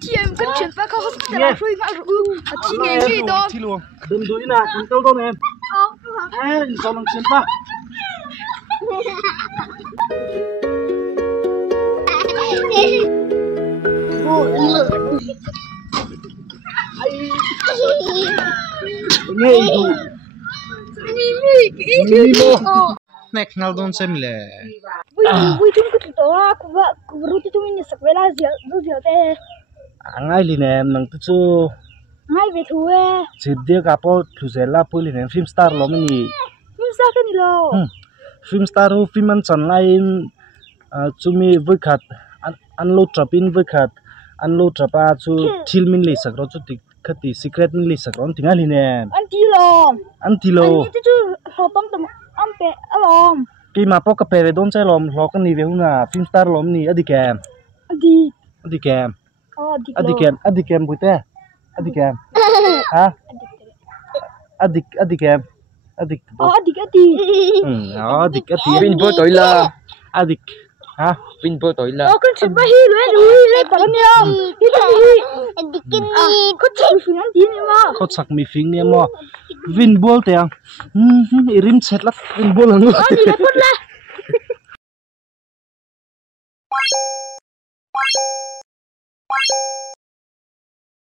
chị em cần chuyển phát không có là phui mà chị nghe gì đó chị luôn đừng đuổi nè con câu đâu em sao nó chuyển phát nghe itu Mimi McNaldon xem lệ vui chung cái đó cô vợ tôi chung mình sắp về là rượu thế ngay liền em nang tu ngay về thôi chỉ dia kapo tu zela puli nem film star lo mini film star cái gì lo film star hu film an chan lain chumi voi khat unload trapin voi khat unload trapa chu thil min le sakro chu tik khati secret min le sakro tinga line anti lo anh chú lo tâm am pe alom ki ma po ka pere don chai lom lo kan ni ve huna film star lom ni adikem adikem buite adikem ha adikem adik adik pin bơ tối là adik ha pin bơ tối là con chụp bao hi lấy bao nhiêu adikin có chụp phim anh đi mà có sắc mi phim ni mà vin bol te irim set la vin bol anu đi lấy phút la